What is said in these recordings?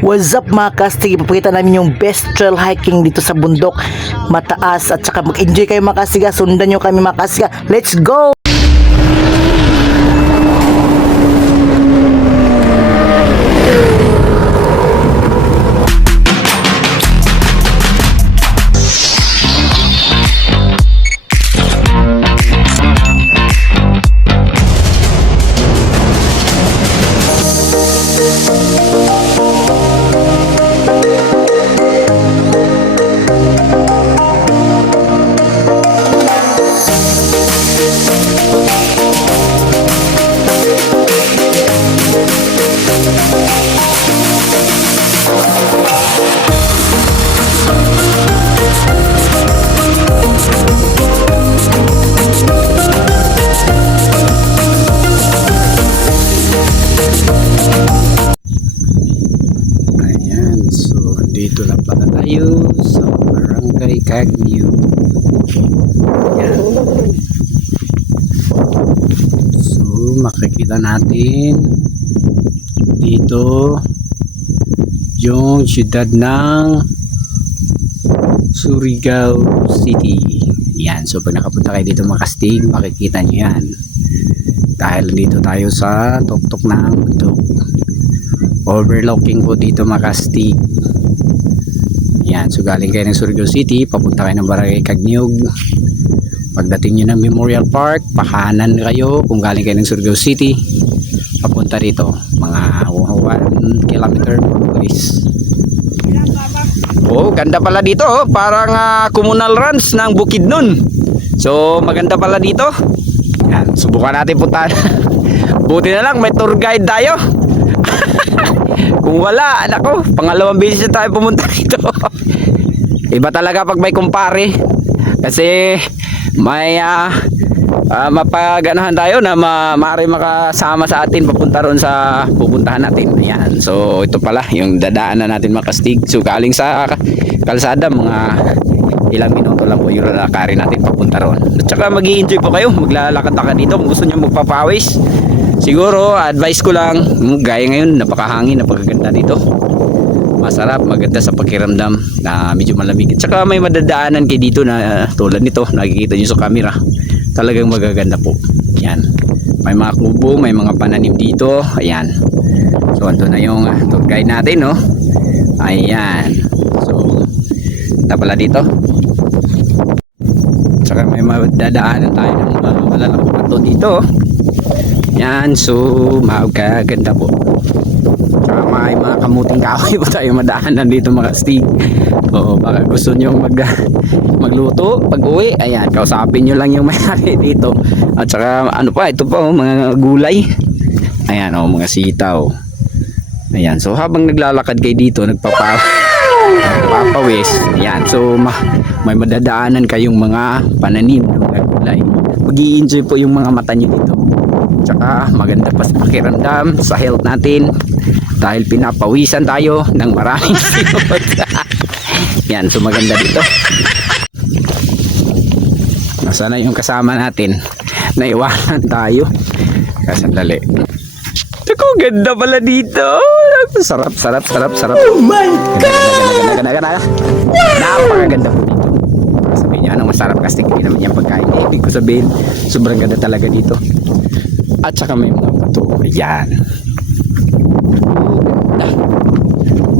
What's up mga kastig, ipapakita namin yung best trail hiking dito sa bundok, mataas, at saka mag-enjoy kayo mga kastiga. Sundan nyo kami mga kastiga, let's go! Dito na pala tayo sa Barangay Cagniog. Ayan. So makikita natin dito yung siyudad ng Surigao City. Yan. So pag nakapunta kayo dito mga kastig, makikita nyo yan. Dahil dito tayo sa tuktok ng bundok. Overlooking po dito mga kastig. Yan, so galing kayo ng Surigao City, papunta kayo ng Barangay Cagniog. Pagdating nyo ng Memorial Park, pakanan kayo kung galing kayo ng Surigao City, papunta rito, mga 1 kilometer please. Oh, ganda pala dito, oh. Parang communal runs ng Bukidnon. So maganda pala dito. Yan, subukan natin puntahan. Buti na lang may tour guide tayo. Kung wala, nako, pangalawang beses na tayo pumunta dito. Iba talaga pag may kumpare. Kasi may mapaganahan tayo na maaari makasama sa atin papunta ron sa pupuntahan natin. Ayan. So ito pala yung dadaanan natin mga kastig. So galing sa kalsada, mga ilang minuto lang po yung lalakarin natin papunta ron. At saka mag-i-enjoy po kayo, maglalakad-lakad dito kung gusto nyo magpapawis. Siguro advice ko lang, gaya ngayon napakahangin, napakaganda dito. Masarap, maganda sa pakiramdam na medyo malamig. At saka may madadaanan kayo dito na tulad nito, nakikita nyo sa camera. Talagang magaganda po. Yan. May mga kubo, may mga pananim dito. Ayan. So ito na yung tour guide natin, no? Ayan. So ito pala dito. At saka may madadaanan tayo ng malalaking pato dito. Yan, so magaganda po. Tsaka may mga kamuting kahoy po tayo madaanan dito mga kastig. Oo, baka gusto nyo magluto pag uwi, ayan, kausapin nyo lang yung may-ari dito. At saka ano pa, ito pa, mga gulay. Ayan, mga sitaw. Ayan, so habang naglalakad kayo dito, nagpapawis. Ayan, so may madadaanan kayong mga pananim ng mga gulay. Mag-i-enjoy po yung mga mata nyo dito. Tsaka maganda pa sa pakiramdam, sa health natin, dahil pinapawisan tayo ng maraming sinod. Yan, so maganda dito. Nasaan na yung kasama natin? Naiwanan tayo. Kasandali. Ito, ganda pala dito. Sarap. Oh my God! Ganda. Napakaganda po dito. Sabihin niya, anong masarap kasi hindi naman yung pagkain. Ibig ko sabihin, sobrang ganda talaga dito. At saka may mga pato. Ayan. Ganda.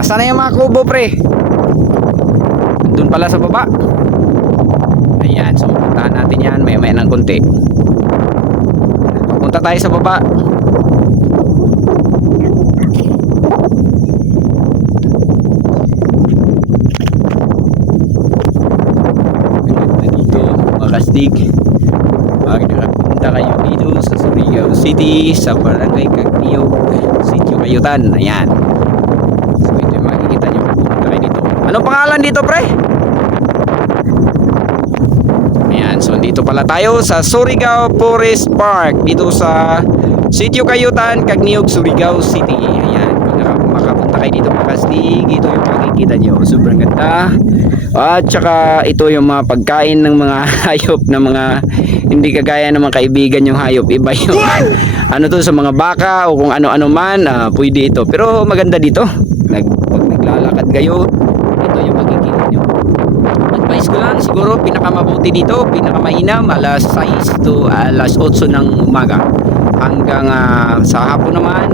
Nasaan na yung mga kubo, pre? Doon pala sa baba. Ayan. So puntahan natin yan. Maya ng konti. Papunta tayo sa baba. Ganda dito mga kastig. Pag nakapunta kayo dito sa Surigao City, sa Barangay Cagniog, Sitio Cayutan. Ayan. So ito yung makikita nyo kung pumunta kayo dito. Anong pangalan dito, pre? Ayan. So dito pala tayo sa Surigao Forest Park, dito sa Sitio Cayutan, Cagniog, Surigao City. Ayan. Kung makapunta kayo dito mga kastig, ito yung makikita makikita nyo, sobrang ganda. At saka ito yung mga pagkain ng mga hayop na mga hindi kagaya ng mga kaibigan yung hayop, iba yung ano to sa mga baka o kung ano-ano man, pwede ito. Pero maganda dito, pag naglalakad kayo, ito yung makikita nyo. Advice ko lang, siguro pinakamabuti dito, pinakamainam alas 6 to alas 8 ng umaga hanggang sa hapon naman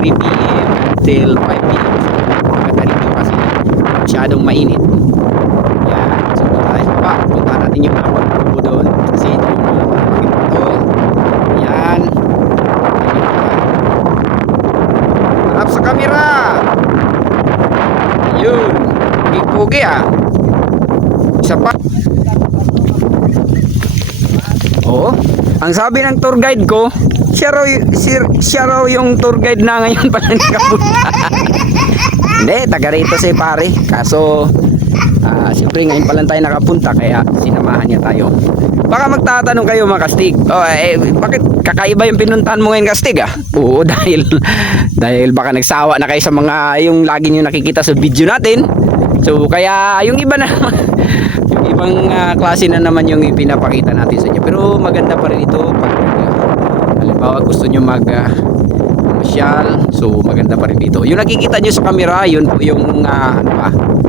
3 p.m. till 5 p.m. Maganda dito kasi masyadong mainit. Yan, so punta natin yung mga pagpupo doon kasi ito yung mga pagpupo. Yan, harap sa camera. Yun, pugi isa pa. Oo, ang sabi ng tour guide ko, siya raw yung tour guide na ngayon pala nakapunta. Hindi, taga rito si pare. Kaso siyempre ngayon pa lang tayo nakapunta kaya sinamahan niya tayo. Baka magtatanong kayo mga kastig, bakit kakaiba yung pinuntahan mo ngayon kastig Oo, dahil baka nagsawa na kayo sa mga yung lagi niyo nakikita sa video natin. So kaya yung iba na yung ibang klase na naman yung ipinapakita natin sa inyo. Pero maganda pa rin ito pag halimbawa gusto nyo masyal, so maganda pa rin dito. Yung nakikita nyo sa camera, yun po yung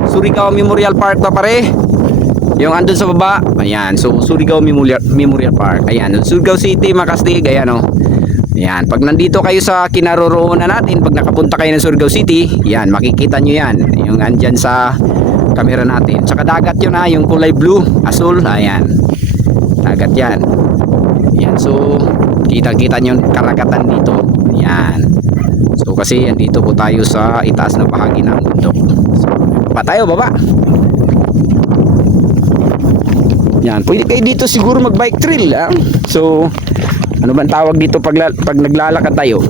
Surigao Memorial Park pa pare. Yung andun sa baba, ayan. So Surigao Memorial Park. Ayan, Surigao City, Makastig, ayan oh. Ayan, pag nandito kayo sa kinaroroonan natin, pag nakapunta kayo ng Surigao City, yan, makikita nyo yan. Yung andyan sa camera natin. Tsaka dagat yun yung kulay blue, asul, ayan. Dagat yan. Ayan, so kita-kita nyo karagatan dito. Ayan. So kasi andito po tayo sa itaas na bahagi ng bundok. So, pa tayo, baba. Yan, pwede kayo dito siguro mag-bike trail. So, ano bang tawag dito pag naglalakad tayo?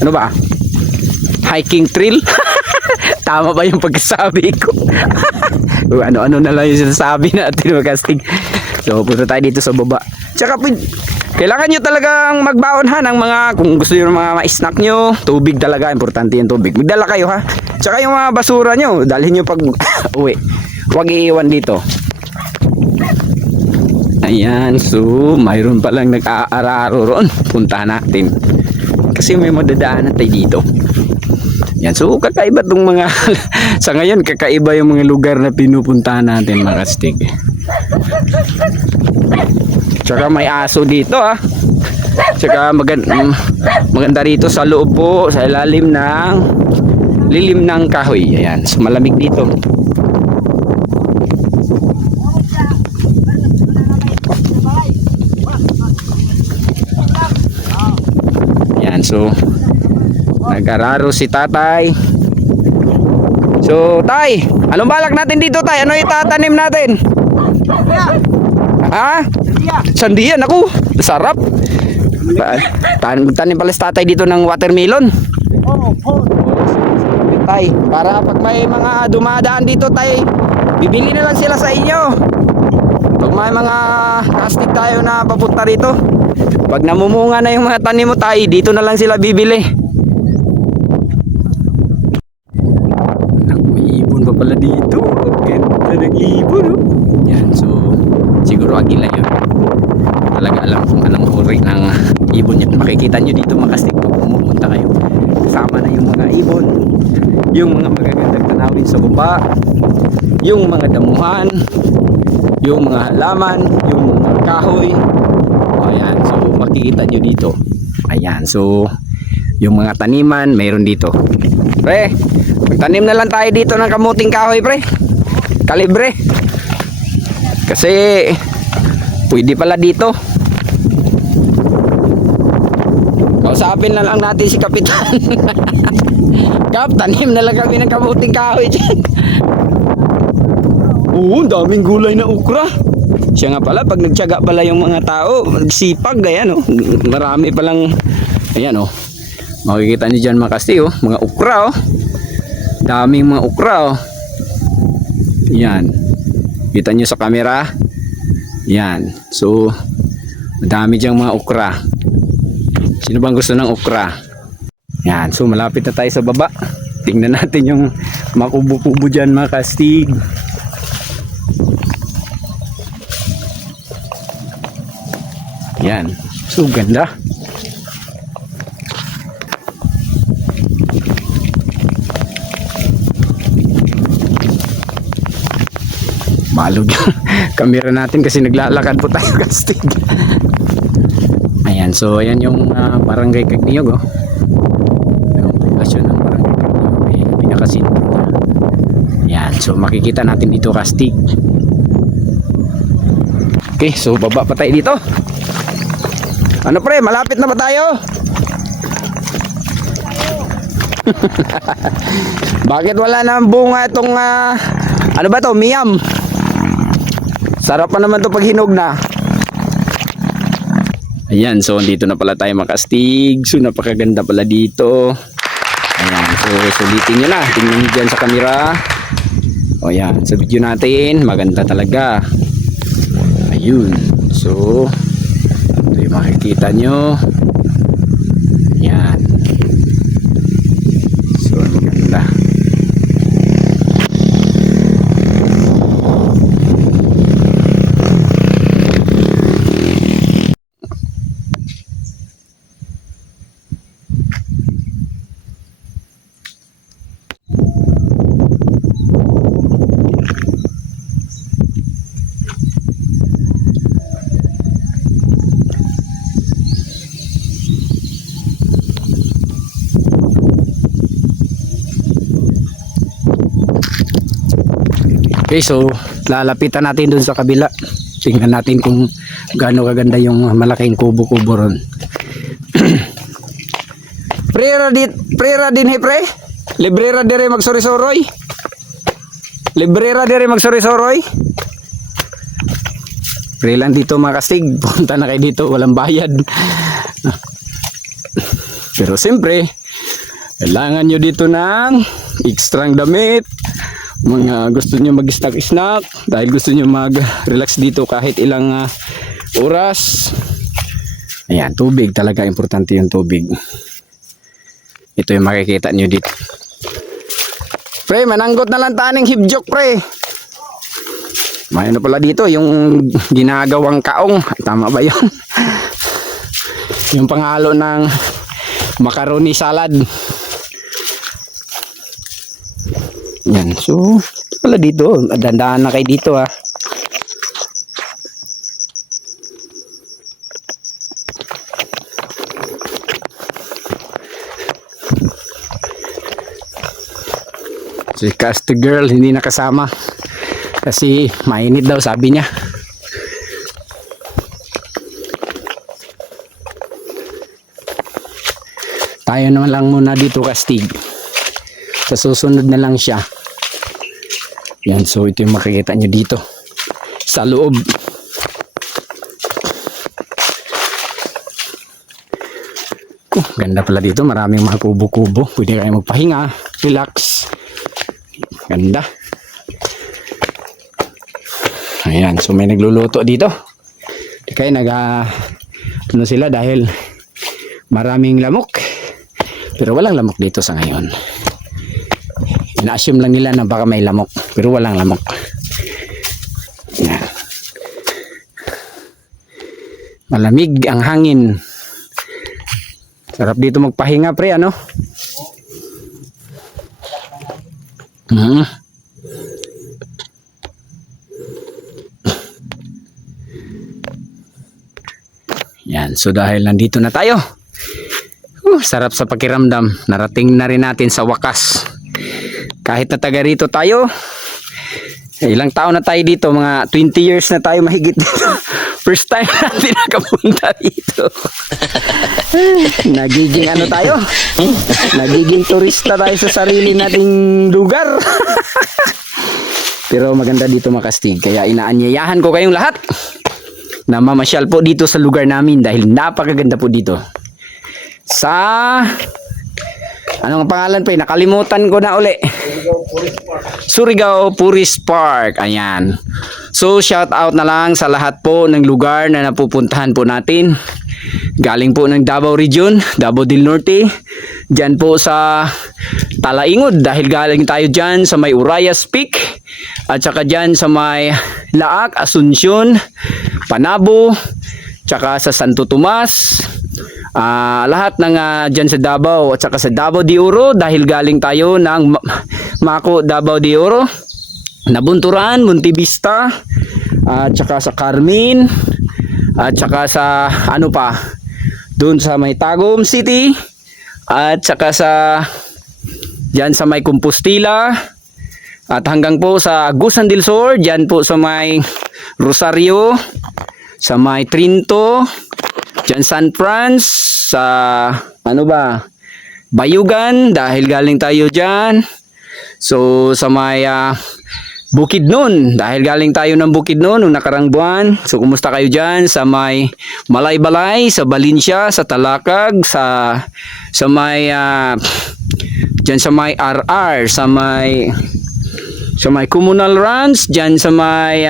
Ano ba? Hiking trail? Tama ba yung pagkasabi ko? Ano-ano na lang yung sinasabi natin mga kastig. So, punta tayo dito sa baba. Tsaka, kailangan nyo talagang magbaon ng mga, kung gusto nyo ng mga ma-snack nyo, tubig talaga, importante yung tubig. Magdala kayo Tsaka yung mga basura nyo, dalhin nyo pag uwi. Huwag iiwan dito. Ayan, so mayroon palang nag-aararo roon. Puntahan natin. Kasi may madadaanan tayo dito. Yan, so kakaiba tong mga sa ngayon kakaiba yung mga lugar na pinupuntahan natin mga kastig. Tsaka may aso dito Tsaka maganda rito sa loob po, sa lilim ng kahoy. Ayan, so malamig dito. So nag-araro si tatay. So tay, anong balak natin dito tay? Ano itatanim natin? Sandiyan ako. Sarap. Tanim pala si tatay dito ng watermelon. Tay, para pag may mga dumadaan dito tay, bibili na lang sila sa inyo. Pag may mga kastig tayo na papunta rito, pag namumunga na yung mga tanim mo tayo, dito na lang sila bibili. May ibon pa pala dito. Ganda ng ibon Yan, so siguro agila yun. Talaga alam kung anong uri ng ibon yan. Makikita nyo dito makastig pag pumupunta kayo. Kasama na yung mga ibon, yung mga magagandang tanawin sa baba, yung mga damuhan, yung mga halaman, yung mga kahoy. Ayan, so makikita nyo dito. Ayan, so yung mga taniman mayroon dito. Pre, magtanim na lang tayo dito ng kamuting kahoy pre. Kalibre. Kasi pwede pala dito. Kausapin na lang natin si Kapitan. Kap, tanim na lang kami ng kamuting kahoy dyan. Oo, daming gulay na ukra. Siya nga pala, pag nagtiyaga pala yung mga tao, nagsipag, ayan marami palang, ayan makikita nyo dyan mga kasti mga ukra daming mga ukra yan, kita nyo sa camera, yan, so madami dyang mga ukra. Sino bang gusto ng ukra? Yan, so malapit na tayo sa baba. Tingnan natin yung makubo-kubo dyan mga kastig. Yan. So ganda. Malog yung camera natin kasi naglalakad po tayo kastig. Ayan, so ayan yung barangay Kagniyog, oh. Yung relasyon ng barangay Kagniyog ay pinakasintro niya. Ayan, so makikita natin dito kastig. Okay, so baba pa tayo dito. Ano pre, malapit na ba tayo? Bakit wala na bunga itong ano ba to, miyam? Sarap pa naman to pag hinog na. Ayan, so dito na pala tayo makastig. So napakaganda pala dito. Ayan, so sulitin nyo na. Tingnan nyo dyan sa camera. O yan, sa video natin, maganda talaga. Ayun, so ito yung makikita nyo. Yan. So maganda. Okay, so lalapitan natin dun sa kabila. Tingnan natin kung gaano kaganda yung malaking kubo-kubo ron. Prera din he pre. Librera dire magsori-soroy. Librera dire magsori-soroy. Pre lang dito mga kastig. Punta na kayo dito, walang bayad. Pero siyempre, kailangan nyo dito ng ekstrang damit. Mga gusto nyo mag-snack dahil gusto nyo mag-relax dito kahit ilang oras. Ayan, tubig talaga, importante yung tubig. Ito yung makikita nyo dito. Pre, mananggot na lang taning hibjok pre. May ano pala dito, yung ginagawang kaong. Tama ba yun? Yung panghalo ng macaroni salad. Yan, so pala dito, dandahan na kayo dito ha. Si Casty Girl hindi nakasama kasi mainit daw sabi niya. Tayo naman lang muna dito Castig. Sa susunod na lang siya. Yan, so ito yung makikita nyo dito sa loob. Ganda pala dito, maraming mga kubo-kubo. Pwede kayo magpahinga, relax. Ganda. Ayan, so may nagluluto dito. Kaya ano sila dahil maraming lamok. Pero walang lamok dito sa ngayon. Ina-assume lang nila na baka may lamok, pero walang lamok. Yan. Malamig ang hangin. Sarap dito magpahinga pre, ano? Yan, so dahil nandito na tayo. Sarap sa pakiramdam. Narating na rin natin sa wakas. Kahit na taga rito tayo, ilang taon na tayo dito, mga 20 years na tayo mahigit dito. First time natin nakapunta dito. Nagiging ano tayo? Nagiging turista tayo sa sarili nating lugar. Pero maganda dito makastig, kaya inaanyayahan ko kayong lahat na mamasyal po dito sa lugar namin dahil napakaganda po dito. Sa anong pangalan pa? Nakalimutan ko na uli. Surigao Purist Park. Ayan. So shout out na lang sa lahat po ng lugar na napupuntahan po natin. Galing po ng Davao Region, Davao del Norte. Diyan po sa Talaingod dahil galing tayo diyan sa may Urayas Peak. At saka diyan sa may Laak, Asuncion, Panabo, tsaka sa Santo Tomas. Lahat ng dyan sa Davao at saka sa Davao de Oro dahil galing tayo ng Mako, Davao de Oro, Nabunturan, Montevista, at saka sa Carmen, at saka sa ano pa doon sa may Tagum City, at saka sa dyan sa may Compostela, at hanggang po sa Agusan del Sur, dyan po sa may Rosario, sa may Trinto, dyan San Franz, sa ano ba, Bayugan dahil galing tayo dyan. So sa may Bukidnon dahil galing tayo ng Bukidnon nung nakarang buwan. So kumusta kayo dyan sa may Malaybalay, sa Valencia, sa Talakag, sa may dyan sa may RR, sa may Communal Ranch, dyan sa may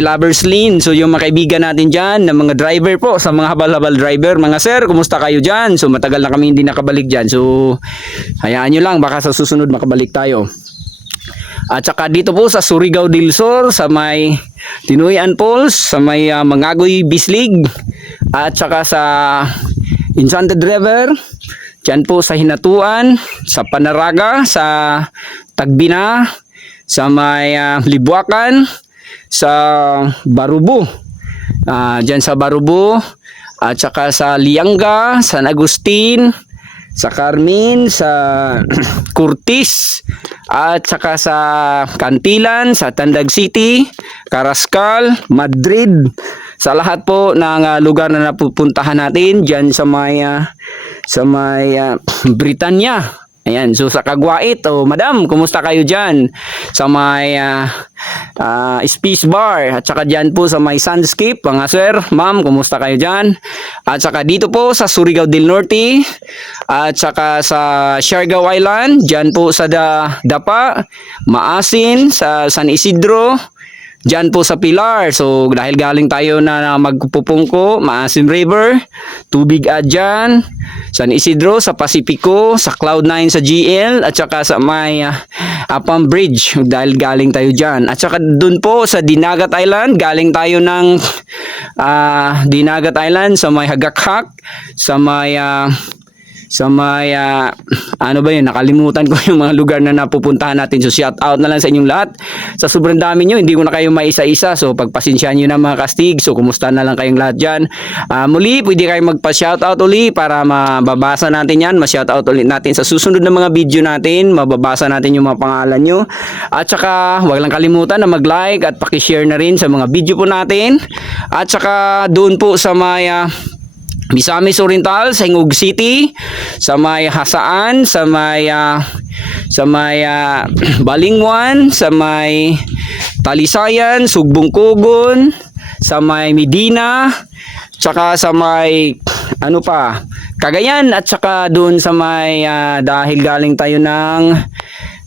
Lovers Lane. So yung mga kaibigan natin dyan, na mga driver po, sa mga habal-habal driver, mga sir, kumusta kayo dyan? So matagal na kami hindi nakabalik dyan. So hayaan nyo lang, baka sa susunod makabalik tayo. At saka dito po sa Surigao del Sur, sa may Tinuyan Falls, sa may Mangagoy Bislig, at saka sa Enchanted River, dyan po sa Hinatuan, sa Panaraga, sa Tagbina, sa may Libuacan, sa Barubo, dyan sa Barubo, at saka sa Lianga, San Agustin, sa Carmen, sa Curtis, at saka sa Cantilan, sa Tandag City, Carrascal, Madrid, sa lahat po ng lugar na napupuntahan natin dyan sa may Britanya. Ayan, so sa Kagwait, madam, kumusta kayo dyan? Sa may Space Bar, at saka dyan po sa may Sunscape, mga sir, ma'am, kumusta kayo dyan? At saka dito po sa Surigao del Norte, at saka sa Siargao Island, dyan po sa Dapa, Maasin, sa San Isidro, dyan po sa Pilar. So dahil galing tayo na magpupungko, Maasim River, Tubig Adyan, San Isidro, sa Pacifico, sa Cloud9 sa GL, at saka sa may Apam Bridge dahil galing tayo dyan. At saka dun po sa Dinagat Island, galing tayo ng Dinagat Island sa may Hagakhak, sa may ano ba yun, nakalimutan ko yung mga lugar na napupuntahan natin. So shout out na lang sa inyong lahat. Sa sobrang dami nyo, hindi ko na kayo maisa-isa. So pagpasensyahan nyo na mga kastig. So kumusta na lang kayong lahat dyan. Muli, pwede kayo magpa-shout out uli para mababasa natin yan. Ma-shout out ulit natin sa susunod na mga video natin. Mababasa natin yung mga pangalan nyo. At saka huwag lang kalimutan na mag-like at pakishare na rin sa mga video po natin. At saka doon po sa may Misamis Oriental, sa Hingog City, sa may Hasaan, sa may Balingwan, sa may Talisayan, Sugbong Kugon, sa may Medina, tsaka sa may ano pa, Cagayan, at saka doon sa may dahil galing tayo ng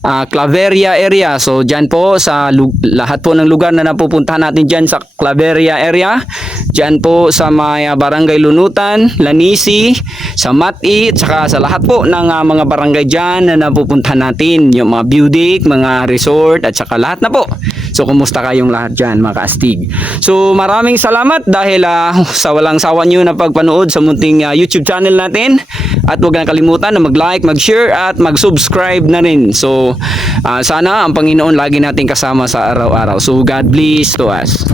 Claveria area. So dyan po sa lahat po ng lugar na napupuntahan natin dyan sa Claveria area, dyan po sa may Barangay Lunutan, Lanisi, sa Mati, at saka sa lahat po ng mga barangay dyan na napupuntahan natin, yung mga Budik, mga resort, at saka lahat na po. So kumusta kayong lahat dyan mga kaastig? So maraming salamat dahil sa walang sawa nyo na pagpanood sa munting YouTube channel natin. At huwag na kalimutan na mag-like, mag-share at mag-subscribe na rin. So sana ang Panginoon lagi natin kasama sa araw-araw. So God bless to us.